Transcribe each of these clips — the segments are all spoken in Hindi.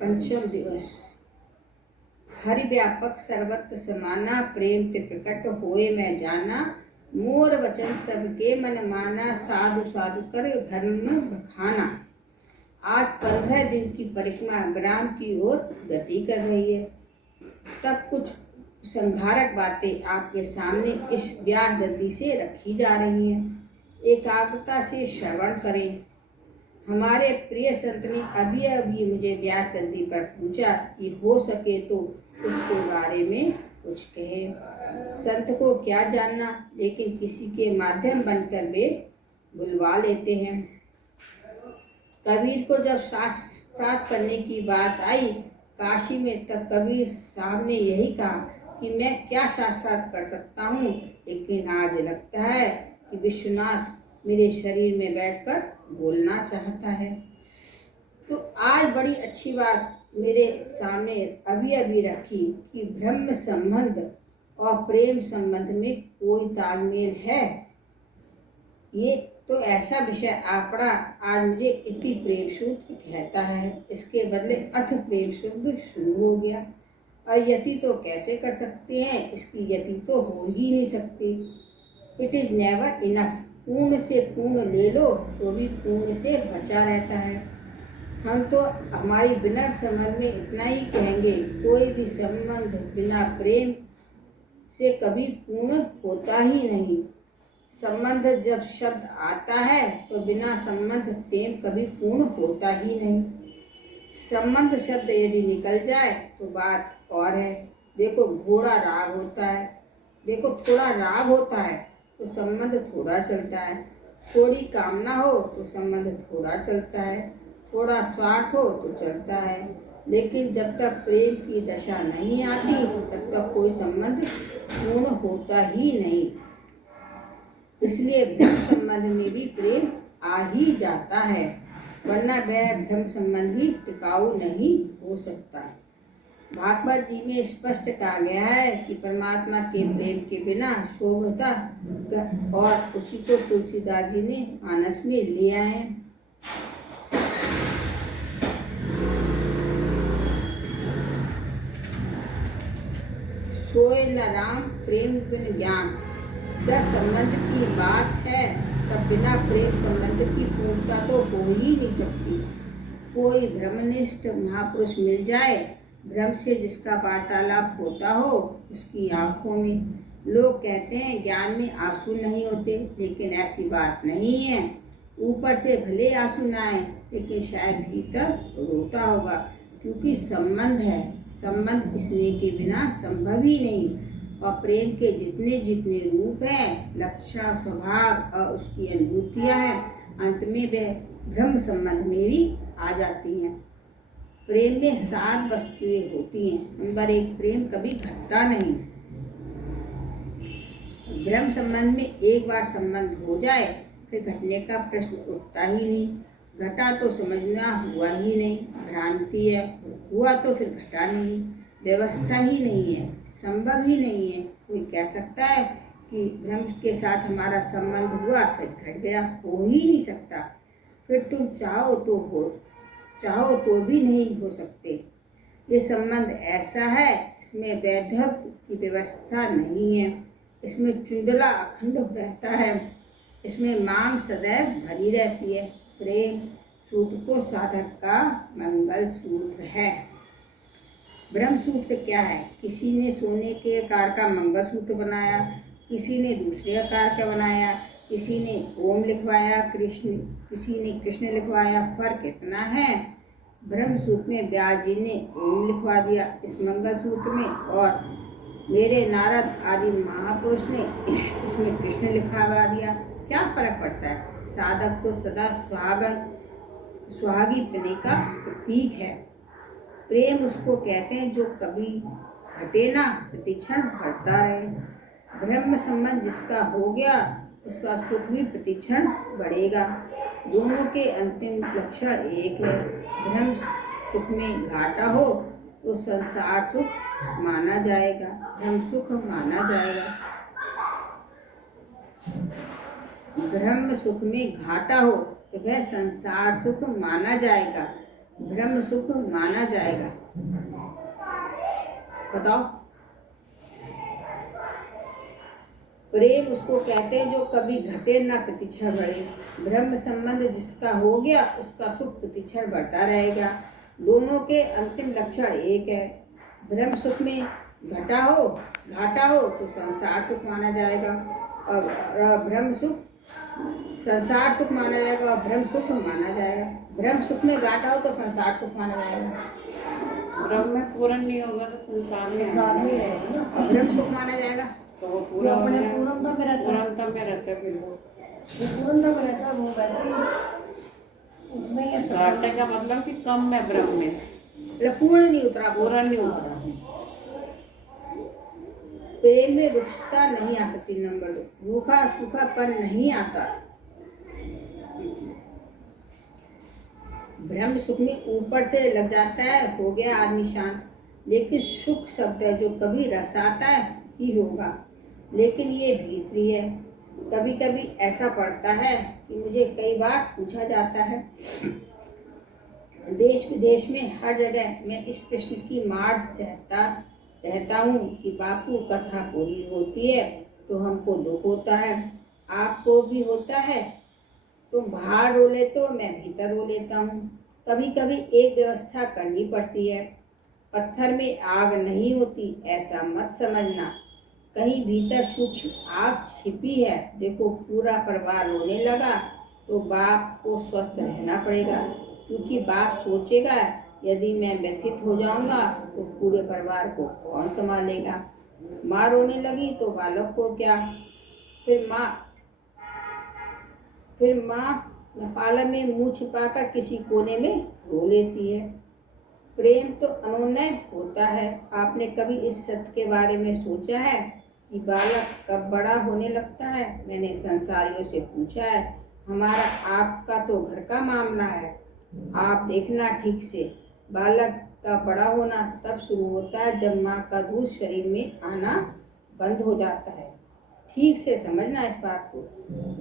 पंचम दिवस। हरि व्यापक सर्वत्र समाना, प्रेम ते प्रकट होए मैं जाना। मोर वचन सबके मन माना, साधु साधु कर धर्म बखाना। आज 15 दिन की परिक्रमा ग्राम की ओर गति कर रही है। तब कुछ संघारक बातें आपके सामने इस व्यास गद्दी से रखी जा रही हैं। एकाग्रता से श्रवण करें। हमारे प्रिय संत ने अभी अभी मुझे व्यास गद्दी पर पूछा कि हो सके तो उसके बारे में कुछ कहे। संत को क्या जानना, लेकिन किसी के माध्यम बनकर वे बुलवा लेते हैं। कबीर को जब शास्त्रार्थ करने की बात आई काशी में, तब कबीर साहब ने यही कहा कि मैं क्या शास्त्रार्थ कर सकता हूँ, लेकिन आज लगता है कि विश्वनाथ मेरे शरीर में बैठकर बोलना चाहता है। तो आज बड़ी अच्छी बात मेरे सामने अभी अभी रखी कि ब्रह्म संबंध और प्रेम संबंध में कोई तालमेल है। ये तो ऐसा विषय आ पड़ा। आज मुझे इति प्रेम सूत्र कहता है, इसके बदले अथ प्रेम सूत्र शुरू हो गया। और यति तो कैसे कर सकते हैं, इसकी यति तो हो ही नहीं सकती। It is never enough. पूर्ण से पूर्ण ले लो तो भी पूर्ण से बचा रहता है। हम तो हमारी बिना संबंध में इतना ही कहेंगे, कोई भी संबंध बिना प्रेम से कभी पूर्ण होता ही नहीं। संबंध जब शब्द आता है तो बिना संबंध प्रेम कभी पूर्ण होता ही नहीं। संबंध शब्द यदि निकल जाए तो बात और है। देखो घोड़ा राग होता है, देखो थोड़ा राग होता है तो संबंध थोड़ा चलता है। थोड़ी कामना हो तो संबंध थोड़ा चलता है, थोड़ा स्वार्थ हो तो चलता है। लेकिन जब तक प्रेम की दशा नहीं आती तब तक कोई संबंध पूर्ण होता ही नहीं। इसलिए ब्रह्म संबंध में भी प्रेम आ ही जाता है, वरना वह ब्रह्म संबंध भी टिकाऊ नहीं हो सकता। भागवत जी में स्पष्ट कहा गया है कि परमात्मा के प्रेम के बिना शोभता, और उसी को तुलसीदास जी ने मानस में लिया है। सोए न राम प्रेम बिन ज्ञान। जब संबंध की बात है तब बिना प्रेम संबंध की पूर्णता तो हो ही नहीं सकती। कोई ब्रह्मनिष्ठ महापुरुष मिल जाए, ब्रह्म से जिसका वार्तालाप होता हो, उसकी आंखों में, लोग कहते हैं ज्ञान में आंसू नहीं होते, लेकिन ऐसी बात नहीं है। ऊपर से भले आंसू ना आए, लेकिन शायद भीतर रोता होगा, क्योंकि संबंध है। संबंध स्नेह के बिना संभव ही नहीं। और प्रेम के जितने जितने रूप हैं, लक्षण, स्वभाव और उसकी अनुभूतियाँ हैं, अंत में वह ब्रह्म संबंध में भी आ जाती हैं। प्रेम में 7 वस्तुएं होती हैं। नंबर 1, प्रेम कभी घटता नहीं। ब्रह्म संबंध में एक बार संबंध हो जाए फिर घटने का प्रश्न उठता ही नहीं। घटा तो समझना हुआ ही नहीं, भ्रांति है। हुआ तो फिर घटा नहीं, व्यवस्था ही नहीं है, संभव ही नहीं है। कोई कह सकता है कि ब्रह्म के साथ हमारा संबंध हुआ फिर घट गया? हो ही नहीं सकता। फिर तुम चाहो तो भी नहीं हो सकते। ये संबंध ऐसा है, इसमें वैधव्य की व्यवस्था नहीं है, इसमें चुंडला अखंड रहता है, इसमें मांग सदैव भरी रहती है। प्रेम सूत्र तो साधक का मंगल सूत्र है। ब्रह्म सूत्र क्या है? किसी ने सोने के आकार का मंगल सूत्र बनाया, किसी ने दूसरे आकार का बनाया, किसी ने ओम लिखवाया, किसी ने कृष्ण लिखवाया। फर्क इतना है, ब्रह्म सूत्र में व्यास जी ने ओम लिखवा दिया इस मंगल सूत्र में, और मेरे नारद आदि महापुरुष ने इसमें कृष्ण लिखवा दिया। क्या फर्क पड़ता है? साधक तो सदा सुहागी प्रेम का प्रतीक है। प्रेम उसको कहते हैं जो कभी घटे ना, प्रतिक्षण बढ़ता रहे। ब्रह्म संबंध जिसका हो गया उसका सुख भी प्रतिक्षण बढ़ेगा। दोनों के अंतिम लक्षण एक है। ब्रह्म सुख में घाटा हो तो संसार सुख माना जाएगा, ब्रह्म सुख माना जाएगा। ब्रह्म सुख में घाटा हो तो वह संसार सुख माना जाएगा। ब्रह्म सुख माना जाएगा। बताओ। प्रेम उसको कहते हैं जो कभी घटे ना प्रतिक्षण बढ़े। ब्रह्म संबंध जिसका हो गया उसका सुख प्रतिक्षण बढ़ता रहेगा। दोनों के अंतिम लक्षण एक है। ब्रह्म सुख में घाटा हो तो संसार सुख माना जाएगा, और ब्रह्म सुख संसार सुख माना जाएगा और ब्रह्म सुख माना जाएगा। ब्रह्म सुख में घाटा हो तो संसार सुख माना जाएगा। ब्रह्म में पूर्ण नहीं होगा तो संसार में रहेगी ना, और ब्रह्म सुख माना जाएगा। तो वो जो पूरा अपने पूर्णता में रहता है, पूर्णता में रहता है, फिर वो पूर्णता में रहता है, वो वैसे ही उसमें ही है। घाटे का मतलब कि कम है ब्रह्म में, मतलब पूर्ण नहीं उतरा, पूरा नहीं उतरा। प्रेम में रुक्षता नहीं आ सकती। नंबर 2, रूखा सूखापन नहीं आता। ब्रह्म सुख में ऊपर से लग जाता है, हो गया आदमी शांत। लेकिन सुख शब्द है जो कभी रसाता है ही होगा, लेकिन ये भीतरी है। कभी कभी ऐसा पड़ता है कि मुझे कई बार पूछा जाता है, देश विदेश में हर जगह मैं इस प्रश्न की मार सहता रहता हूँ कि बापू कथा पूरी होती है तो हमको दुख होता है, आपको भी होता है? तुम बाहर रो लेते हो, मैं भीतर रो लेता हूँ। कभी कभी एक व्यवस्था करनी पड़ती है। पत्थर में आग नहीं होती ऐसा मत समझना, कहीं भीतर सूक्ष्म आग छिपी है। देखो पूरा परिवार रोने लगा तो बाप को स्वस्थ रहना पड़ेगा, क्योंकि बाप सोचेगा यदि मैं व्यथित हो जाऊंगा तो पूरे परिवार को कौन संभालेगा। माँ रोने लगी तो बालक को क्या? फिर माँ पाला में मुंह छिपाकर किसी कोने में रो लेती है। प्रेम तो अनोन्य होता है। आपने कभी इस सत्य के बारे में सोचा है कि बालक कब बड़ा होने लगता है? मैंने संसारियों से पूछा है। हमारा आपका तो घर का मामला है, आप देखना ठीक से। बालक का बड़ा होना तब शुरू होता है जब माँ का दूध शरीर में आना बंद हो जाता है। ठीक से समझना इस बात को।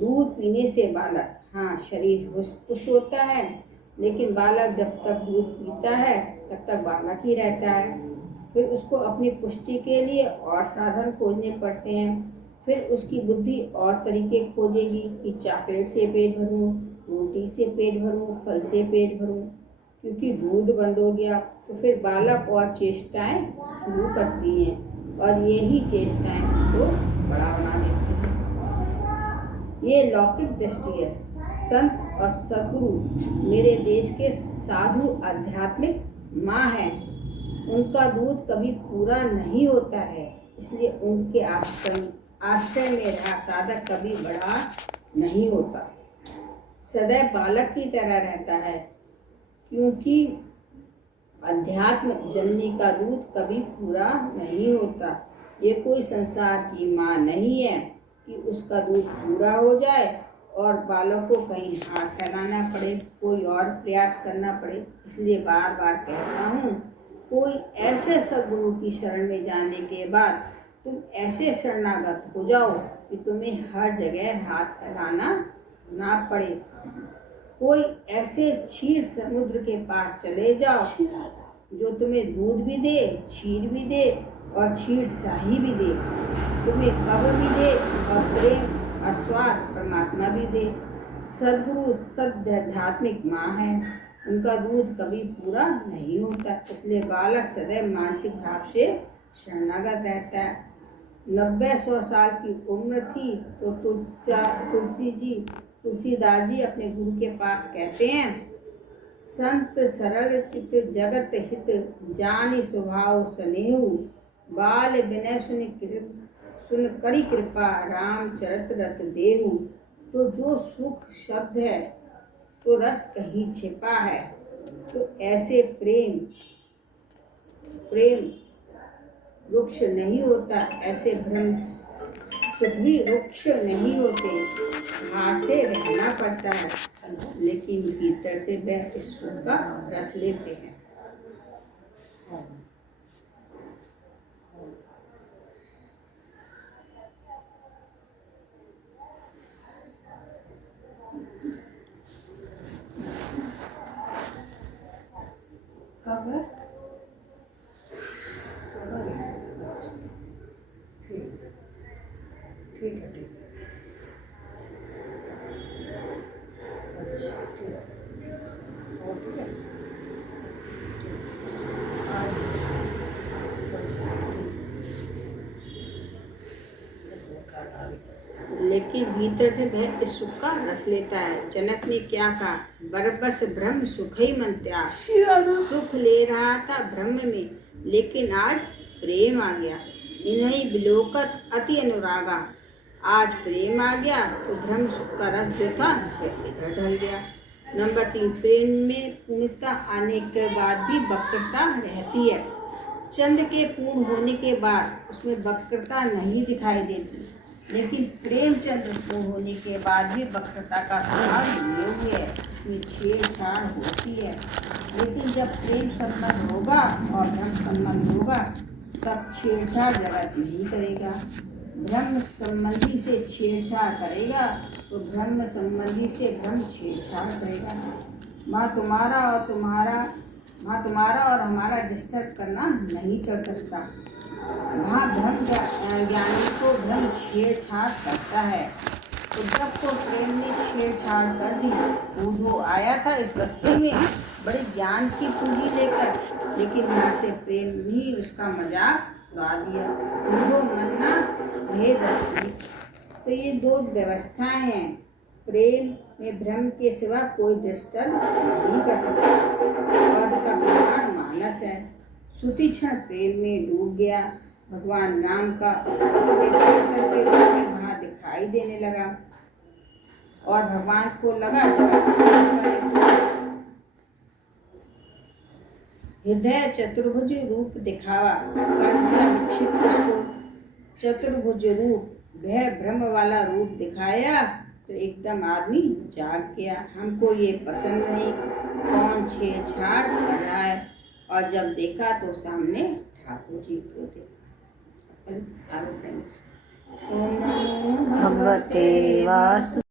दूध पीने से बालक, हाँ, शरीर पुष्ट होता है, लेकिन बालक जब तक दूध पीता है तब तक बालक ही रहता है। फिर उसको अपनी पुष्टि के लिए और साधन खोजने पड़ते हैं। फिर उसकी बुद्धि और तरीके खोजेगी कि चॉकलेट से पेट भरूं, रोटी से पेट भरूं, फल से पेट भरूं। क्योंकि दूध बंद हो गया तो फिर बालक और चेष्टाएं शुरू करती हैं, और यही चेष्टाएं उसको बड़ा बना देती हैं। ये लौकिक दृष्टि है। संत और सद्गुरु मेरे देश के साधु आध्यात्मिक माँ हैं। उनका दूध कभी पूरा नहीं होता है, इसलिए उनके आश्रय में रहा साधक कभी बड़ा नहीं होता, सदैव बालक की तरह रहता है। क्योंकि अध्यात्म जननी का दूध कभी पूरा नहीं होता। ये कोई संसार की माँ नहीं है कि उसका दूध पूरा हो जाए और बालक को कहीं हाथ फैलाना पड़े, कोई और प्रयास करना पड़े। इसलिए बार बार कहता हूँ, कोई ऐसे सद्गुरु की शरण में जाने के बाद तुम ऐसे शरणागत हो जाओ कि तुम्हें हर जगह हाथ फैलाना ना पड़े। कोई ऐसे क्षीर समुद्र के पास चले जाओ जो तुम्हें दूध भी दे, क्षीर भी दे और क्षीर शाही भी दे, तुम्हें कब्र भी दे और प्रेम और स्वाद परमात्मा भी दे। सद्गुरु आध्यात्मिक माँ है, उनका दूध कभी पूरा नहीं होता, इसलिए बालक सदैव मानसिक भाव से शरणागत रहता है। 90-100 साल की उम्र थी तो तुलसीदास जी अपने गुरु के पास कहते हैं, संत सरल चित जगत हित जानि स्वभाव स्नेहु, बाल विनय सुन करी कृपा राम चरित रत देहु। तो जो सुख शब्द है तो रस कहीं छिपा है। तो ऐसे प्रेम वृक्ष नहीं होता, ऐसे ब्रह्म सुख भी वृक्ष नहीं होते। बाहर से रहना पड़ता है, लेकिन भीतर से वह इस सुख का रस लेते हैं। कब है? पता नहीं। ठीक ठीक है ठीक है। अच्छा ठीक है। और ठीक है। आज अच्छा ठीक। लेकिन भीतर से वह इस सुख का रस लेता है। जनक ने क्या कहा, बरबस ब्रह्म सुख ही मन त्याग। सुख ले रहा था ब्रह्म में, लेकिन आज प्रेम आ गया। इन्हीं बिलोकत अति अनुरागा। आज प्रेम आ गया तो ब्रह्म सुख का रस जो था वह इधर ढल गया। नंबर 3, प्रेम में पूर्णता आने के बाद भी वक्रता रहती है। चंद्र के पूर्ण होने के बाद उसमें वक्रता नहीं दिखाई देती, लेकिन प्रेम चंद्र पूर्ण होने के बाद भी वक्रता का स्वभाव लिए हुए है, इसमें छेड़छाड़ होती है। लेकिन जब प्रेम संबंध होगा और ब्रह्म संबंध होगा तब छेड़छाड़ जगत नहीं करेगा। ब्रह्म संबंधी से छेड़छाड़ करेगा तो ब्रह्म संबंधी से ब्रह्म छेड़छाड़ करेगा। माँ तुम्हारा और हमारा डिस्टर्ब करना नहीं चल सकता। वहाँ ब्रह्म ज्ञानी को ब्रह्म छेड़छाड़ करता है। तो जब तो प्रेम ने छेड़छाड़ कर दी, वो आया था इस बस्ती में बड़े ज्ञान की पूंजी लेकर, लेकिन यहाँ से प्रेम ही उसका मजाक उड़ा दिया। वो मन्ना भेद अस्ति। तो ये 2 व्यवस्थाएं हैं। प्रेम में ब्रह्म के सिवा कोई डिस्टर्ब नहीं कर सकता और इसका प्रमाण मानस है। श्रुति क्षण प्रेम में डूब गया। भगवान राम का अपने प्रियतम के रूप में वहाँ दिखाई देने लगा और भगवान को लगा जरा डिस्टर्ब करे। हृदय चतुर्भुज रूप दिखावा, कर दिया विक्षिप्त उसको। चतुर्भुज रूप वह ब्रह्म वाला रूप दिखाया तो एकदम आदमी जाग गया। हमको ये पसंद नहीं, कौन छेड़छाड़ कर रहा है। और जब देखा तो सामने ठाकुर जी को देखा। ओम नमो भगवते वासुदेवाय।